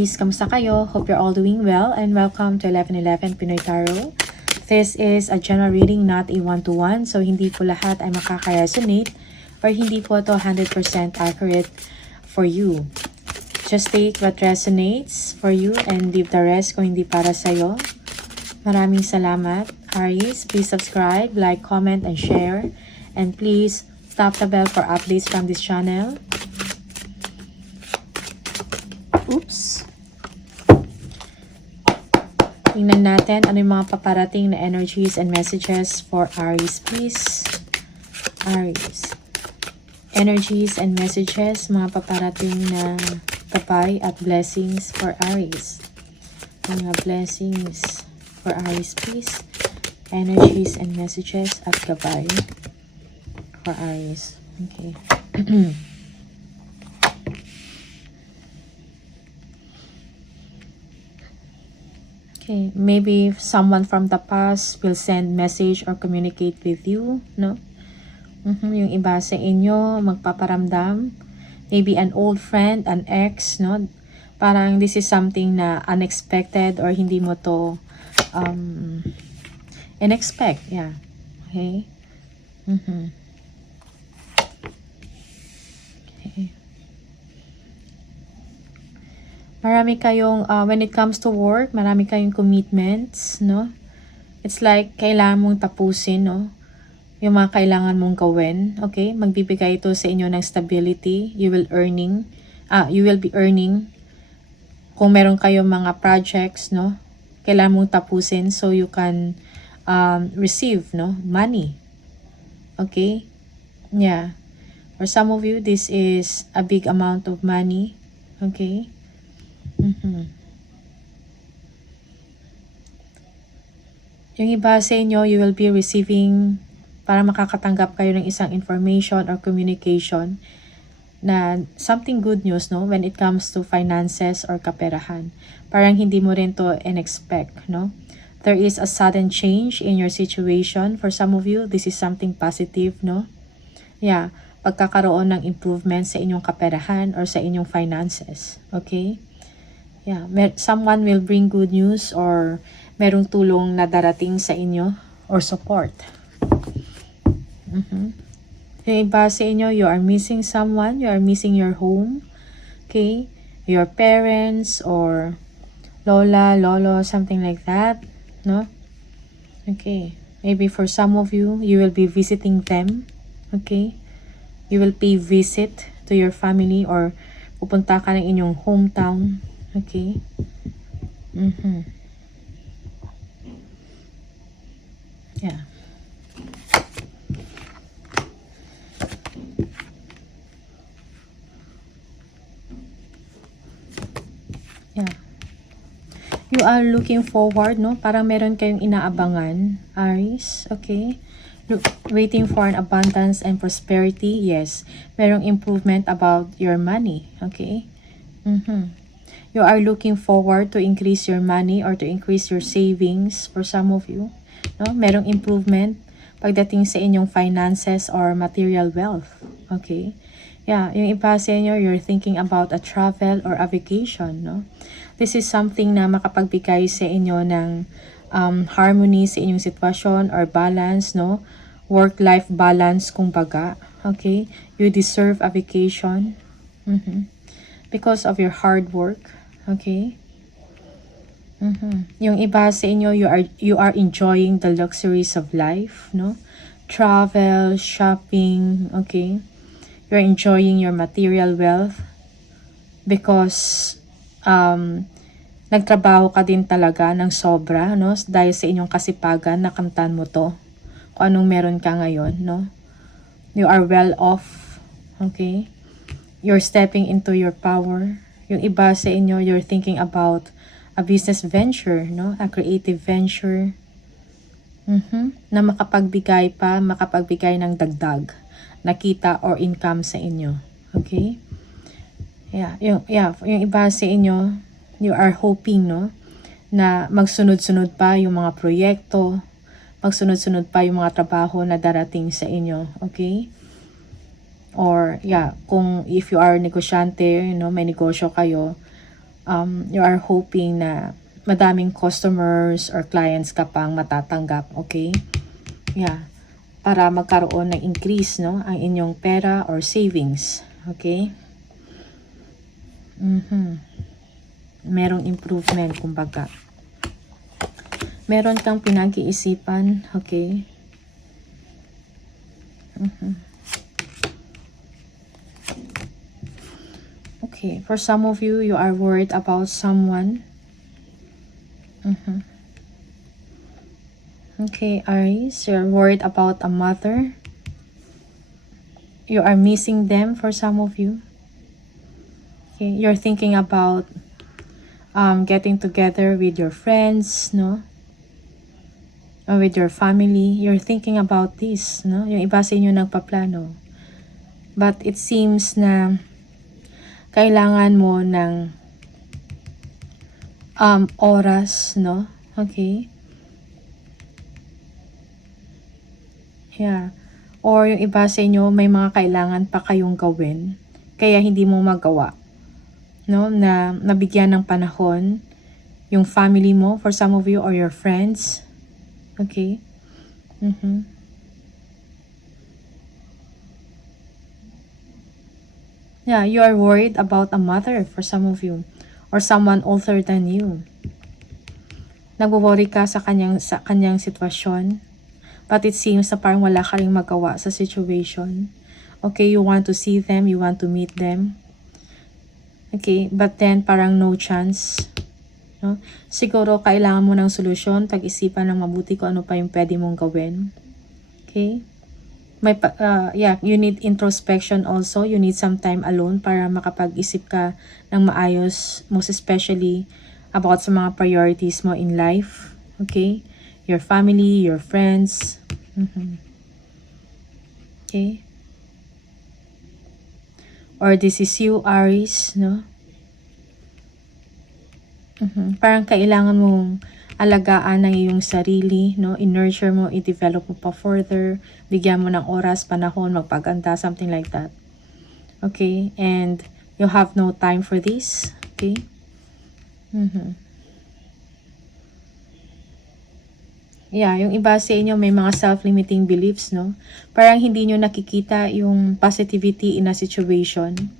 Aries, kamusta kayo? Hope you're all doing well and welcome to 1111 Pinoy Tarot. This is a general reading, not a one-to-one. So, hindi po lahat ay makaka-resonate or hindi po ito 100% accurate for you. Just take what resonates for you and leave the rest kung hindi para sa'yo. Maraming salamat, Aries. Please subscribe, like, comment, and share. And please tap the bell for updates from this channel. Oops. Tingnan natin ano yung mga paparating na energies and messages for Aries, please. Aries. Energies and messages, mga paparating na gabay at blessings for Aries. Mga blessings for Aries, please. Energies and messages at gabay for Aries. Okay. Okay, maybe someone from the past will send message or communicate with you, no? Yung iba sa inyo, magpaparamdam. Maybe an old friend, an ex, no? Parang this is something na unexpected or hindi mo to expect, yeah. Okay? Okay. Marami kayong, when it comes to work, marami kayong commitments, no? It's like, kailangan mong tapusin, no? Yung mga kailangan mong gawin, okay? Magbibigay ito sa inyo ng stability. You will be earning. Kung meron kayong mga projects, no? Kailangan mong tapusin so you can receive, no? Money. Okay? Yeah. For some of you, this is a big amount of money. Okay? Yung iba sa inyo, you will be receiving para makakatanggap kayo ng isang information or communication na something good news, no? When it comes to finances or kaperahan. Parang hindi mo rin to in-expect, no? There is a sudden change in your situation. For some of you, this is something positive, no? Yeah, pagkakaroon ng improvement sa inyong kaperahan or sa inyong finances. Okay? Yeah, someone will bring good news or merong tulong na darating sa inyo or support. Yung iba sa inyo, you are missing someone, you are missing your home, okay? Your parents or lola, lolo, something like that, no? Okay, maybe for some of you, you will be visiting them, okay? You will pay visit to your family or pupunta ka ng inyong hometown. Okay. Yeah. Yeah. You are looking forward, no? Parang meron kayong inaabangan, Aries. Okay. Waiting for an abundance and prosperity. Yes. Merong improvement about your money. Okay. You are looking forward to increase your money or to increase your savings for some of you. No? Merong improvement pagdating sa inyong finances or material wealth. Okay? Yeah, yung iba sa inyo, you're thinking about a travel or a vacation. No? This is something na makapagbigay sa inyo ng harmony sa inyong sitwasyon or balance, no? Work-life balance, kumbaga. Okay? You deserve a vacation. Because of your hard work. Okay? Yung iba sa inyo, you are enjoying the luxuries of life, no? Travel, shopping, okay? You're enjoying your material wealth because nagtrabaho ka din talaga ng sobra, no? Dahil sa inyong kasipagan, nakamtan mo to. Kung anong meron ka ngayon, no? You are well off, okay? You're stepping into your power. Yung iba sa inyo, you're thinking about a business venture, no? A creative venture. Na makapagbigay ng dagdag na kita or income sa inyo. Okay? Yeah, yung iba sa inyo, you are hoping, no? Na magsunod-sunod pa yung mga proyekto, magsunod-sunod pa yung mga trabaho na darating sa inyo. Okay? Or, yeah, kung if you are negosyante, you know, may negosyo kayo, You are hoping na madaming customers or clients ka pang matatanggap, okay? Yeah. Para magkaroon ng increase, no? Ang inyong pera or savings, okay? Merong improvement, kumbaga. Meron kang pinag-iisipan, okay? Okay, for some of you, you are worried about someone. Okay, Aries, you're worried about a mother. You are missing them for some of you. Okay, you're thinking about getting together with your friends, no? Or with your family. You're thinking about this, no? Yung iba sa inyo nagpaplano. But it seems na kailangan mo ng oras, no? Okay? Yeah. Or yung iba sa inyo, may mga kailangan pa kayong gawin, kaya hindi mo magawa. No? Na nabigyan ng panahon yung family mo, for some of you, or your friends. Okay? Yeah, you are worried about a mother for some of you, or someone older than you. Nagwo-worry ka sa kanyang sitwasyon. But it seems na parang wala ka ring magawa sa situation. Okay, you want to see them, you want to meet them. Okay, but then parang no chance. No? Siguro kailangan mo ng solusyon, pag-isipan ng mabuti kung ano pa yung pwede mong gawin. Okay? You need introspection also. You need some time alone para makapag-isip ka ng maayos, most especially about sa mga priorities mo in life. Okay? Your family, your friends. Okay? Or this is you, Aries, no? Parang kailangan mong alagaan ng iyong sarili, no? I-nurture mo, i-develop mo pa further, bigyan mo ng oras, panahon, magpaganda, something like that. Okay? And you have no time for this. Okay? Yeah, yung iba sa inyo may mga self-limiting beliefs, no? Parang hindi nyo nakikita yung positivity in a situation.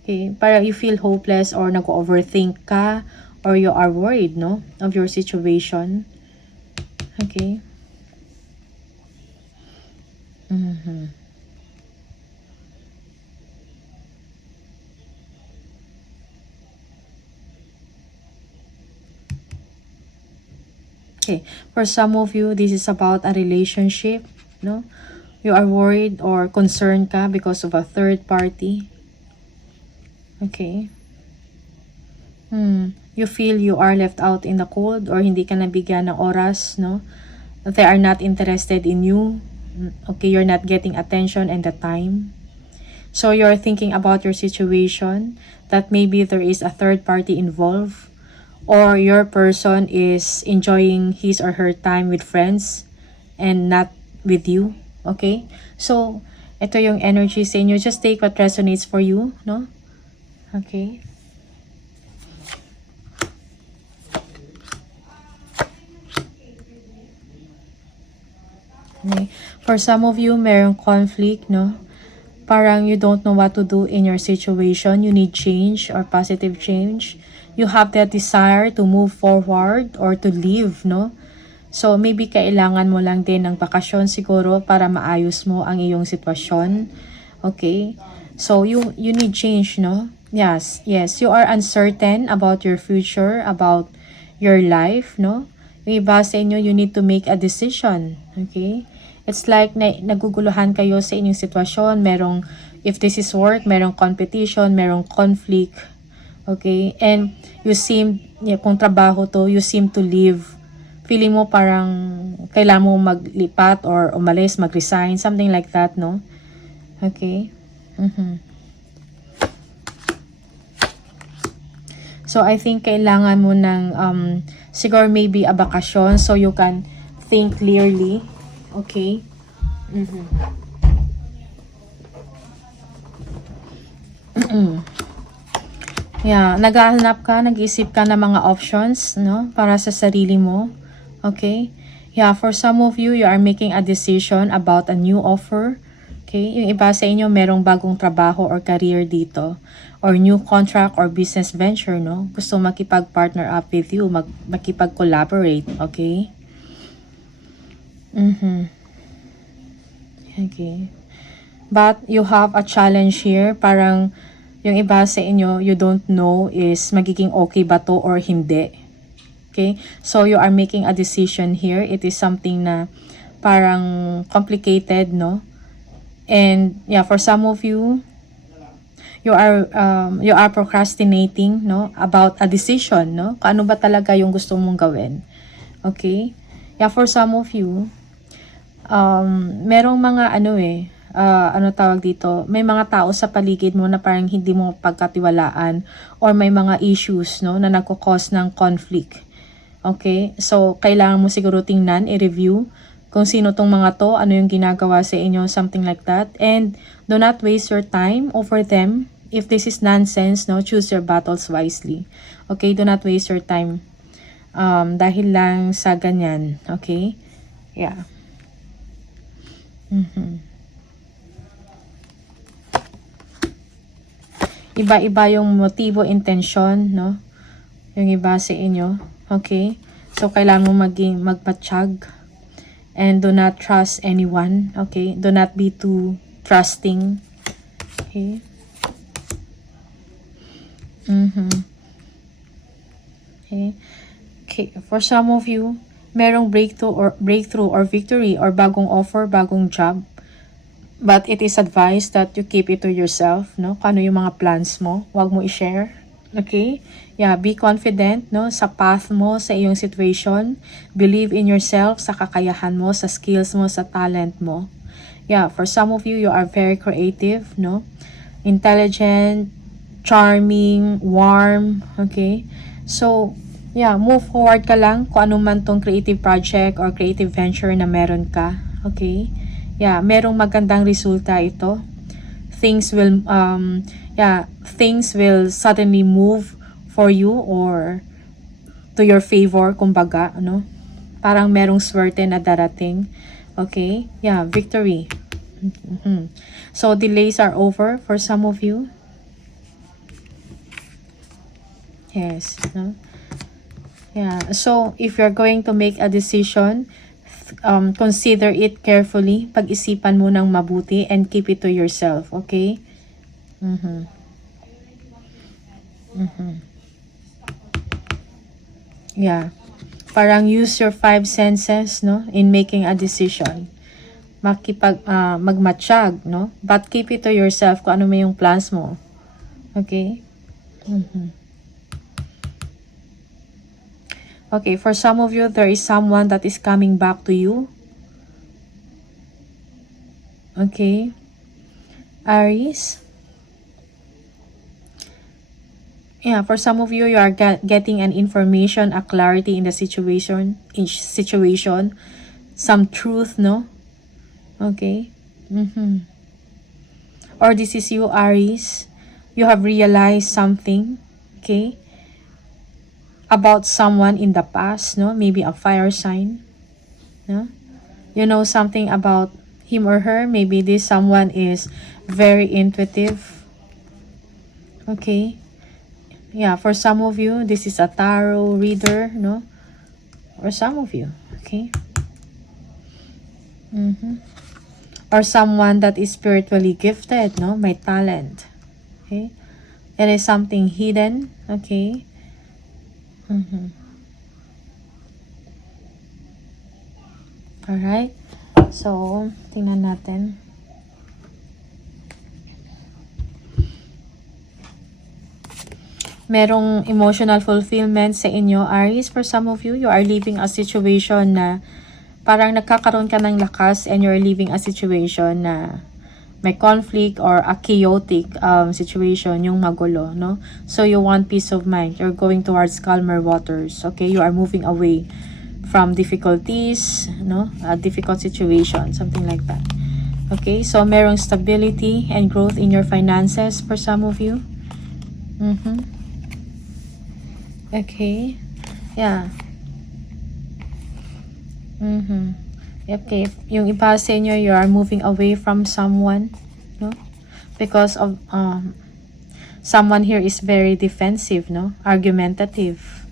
Okay? Parang you feel hopeless or nag-overthink ka or you are worried, no? Of your situation. Okay? Okay, for some of you, this is about a relationship, no? You are worried or concerned ka because of a third party. Okay. You feel you are left out in the cold or hindi ka nabigyan ng oras, no? They are not interested in you. Okay, you're not getting attention and the time. So you're thinking about your situation, that maybe there is a third party involved. Or your person is enjoying his or her time with friends and not with you. Okay? So, ito yung energy sa inyo. Just take what resonates for you, no? Okay? Okay. For some of you, mayroong conflict, no? Parang you don't know what to do in your situation. You need change or positive change. You have that desire to move forward or to live, no? So, maybe kailangan mo lang din ng bakasyon siguro para maayos mo ang iyong sitwasyon. Okay? So, you need change, no? Yes, you are uncertain about your future, about your life, no? Yung iba sa inyo, you need to make a decision. Okay? It's like naguguluhan kayo sa inyong sitwasyon. Merong, if this is work, merong competition, merong conflict. Okay? And you seem, kung trabaho to, you seem to live. Feeling mo parang kailangan mo maglipat or umalis, mag-resign, something like that, no? Okay? So, I think kailangan mo ng, siguro maybe a bakasyon so you can think clearly. Okay? Yeah, naghahanap ka, nag-iisip ka ng mga options, no? Para sa sarili mo. Okay? Yeah, for some of you, you are making a decision about a new offer. Okay? Yung iba sa inyo, merong bagong trabaho or career dito. Or new contract or business venture, no? Gusto makipag-partner up with you, makipag-collaborate. Okay? Okay. But you have a challenge here. Parang yung iba sa inyo, you don't know is magiging okay ba to or hindi. Okay? So, you are making a decision here. It is something na parang complicated, no? And, yeah, for some of you, you are procrastinating, no? About a decision, no? Kung ano ba talaga yung gusto mong gawin. Okay? Yeah, for some of you, merong mga ano tawag dito, may mga tao sa paligid mo na parang hindi mo pagkatiwalaan or may mga issues, no, na nagko-cause ng conflict. Okay? So, kailangan mo siguro tingnan, i-review kung sino tong mga to, ano yung ginagawa sa inyo, something like that. And do not waste your time over them. If this is nonsense, no, choose your battles wisely. Okay? Do not waste your time dahil lang sa ganyan. Okay? Yeah. Iba-iba yung motibo, intensyon, no? Yung iba sa inyo. Okay? So, kailangan mo magpatsyag. And do not trust anyone. Okay? Do not be too trusting. Okay? Okay? Okay. For some of you, merong breakthrough or victory or bagong offer, bagong job. But it is advised that you keep it to yourself, no? Kano yung mga plans mo, huwag mo i-share. Okay? Yeah, be confident, no, sa path mo, sa iyong situation. Believe in yourself, sa kakayahan mo, sa skills mo, sa talent mo. Yeah, for some of you, you are very creative, no? Intelligent, charming, warm, okay? So, yeah, move forward ka lang kung ano man tong creative project or creative venture na meron ka, okay? Yeah, merong magandang resulta ito. Things will suddenly move for you or to your favor, kumbaga, ano? Parang merong swerte na darating. Okay? Yeah, victory. So, delays are over for some of you. Yes, no? Yeah, so if you're going to make a decision, consider it carefully, pag-isipan mo ng mabuti and keep it to yourself, okay? Yeah. Parang use your 5 senses, no, in making a decision. Magmatsyag, no? But keep it to yourself kung ano may yung plans mo. Okay? Okay, for some of you, there is someone that is coming back to you. Okay. Aries. Yeah, for some of you, you are getting an information, a clarity in the situation, some truth, no? Okay. Or this is you, Aries. You have realized something, okay, about someone in the past, no? Maybe a fire sign, no? You know something about him or her. Maybe this someone is very intuitive. Okay? Yeah, for some of you, this is a tarot reader, no? Or some of you, okay? Or someone that is spiritually gifted, no? May talent, okay? There is something hidden, okay? Alright. So, tingnan natin. Merong emotional fulfillment sa inyo, Aries. For some of you, you are living a situation na parang nagkakaroon ka ng lakas and you're living a situation na may conflict or a chaotic situation, yung magulo, no? So, you want peace of mind. You're going towards calmer waters, okay? You are moving away from difficulties, no? A difficult situation, something like that. Okay? So, merong stability and growth in your finances for some of you. Okay. Yeah. Okay. Yung iba sa inyo, you are moving away from someone, no? Because of someone here is very defensive, no? Argumentative.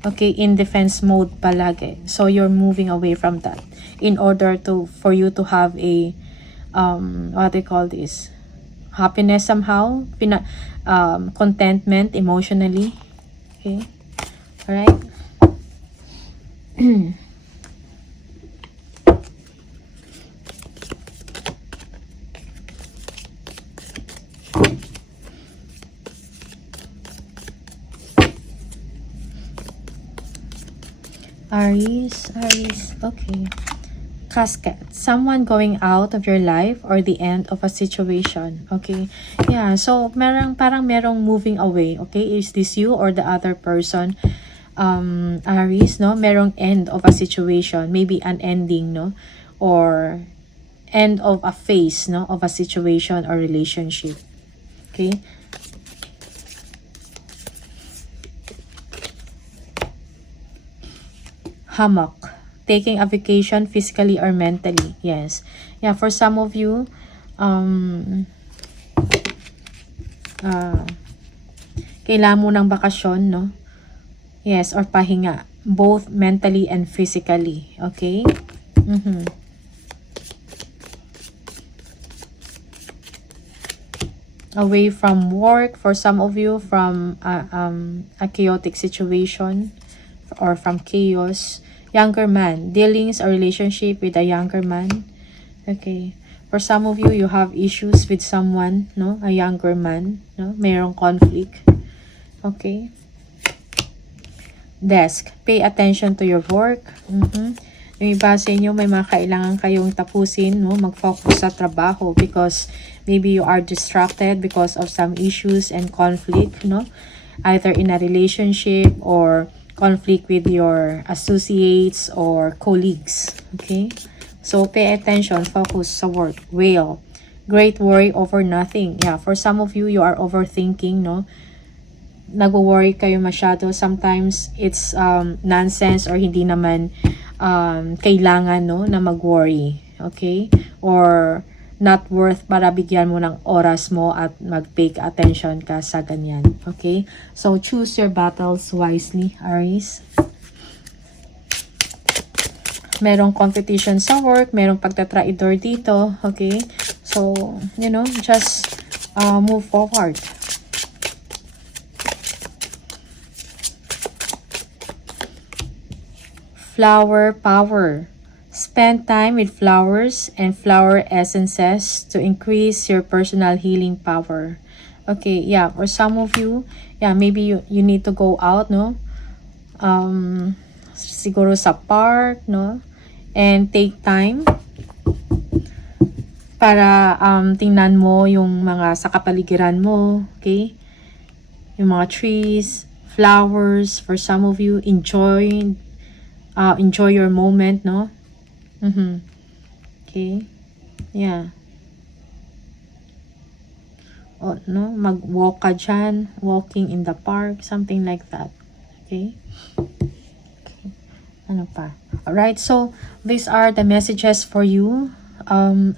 Okay, in defense mode palagi. So you're moving away from that in order for you to have a what do you call this? Happiness somehow, contentment emotionally. Okay. All right. Aries, okay. Casket, someone going out of your life or the end of a situation, okay? Yeah, so parang merong moving away, okay? Is this you or the other person? Aries, no? Merong end of a situation, maybe an ending, no? Or end of a phase, no? Of a situation or relationship, okay? Hammock, taking a vacation physically or mentally. Yes. Yeah, for some of you, kailangan mo ng bakasyon, no? Yes, or pahinga. Both mentally and physically. Okay? Away from work, for some of you, from a chaotic situation or from chaos. Younger man, dealings or relationship with a younger man. Okay. For some of you, you have issues with someone, no? A younger man, no? Mayroong conflict. Okay. Desk, pay attention to your work. Yung iba sa inyo, may mga kailangan kayong tapusin, no? Mag-focus sa trabaho because maybe you are distracted because of some issues and conflict, no? Either in a relationship or conflict with your associates or colleagues. Okay? So, pay attention. Focus sa work. Whale. Great worry over nothing. Yeah, for some of you, you are overthinking, no? Nagwo-worry kayo masyado. Sometimes, it's nonsense or hindi naman kailangan, no, na mag-worry. Okay? Or not worth para bigyan mo ng oras mo at mag-pay attention ka sa ganyan. Okay? So, choose your battles wisely, Aries. Merong competition sa work, merong pagtatraidor dito. Okay? So, you know, just move forward. Flower power. Spend time with flowers and flower essences to increase your personal healing power. Okay, yeah, for some of you, yeah, maybe you need to go out, no? Siguro sa park, no? And take time para tingnan mo yung mga sa kapaligiran mo, okay? Yung mga trees, flowers. For some of you, enjoy your moment, no? Okay. Yeah. O, no? Mag-walk ka dyan. Walking in the park. Something like that. Okay. Okay. Ano pa? Alright. So, these are the messages for you,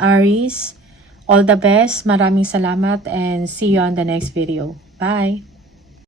Aries. All the best. Maraming salamat and see you on the next video. Bye.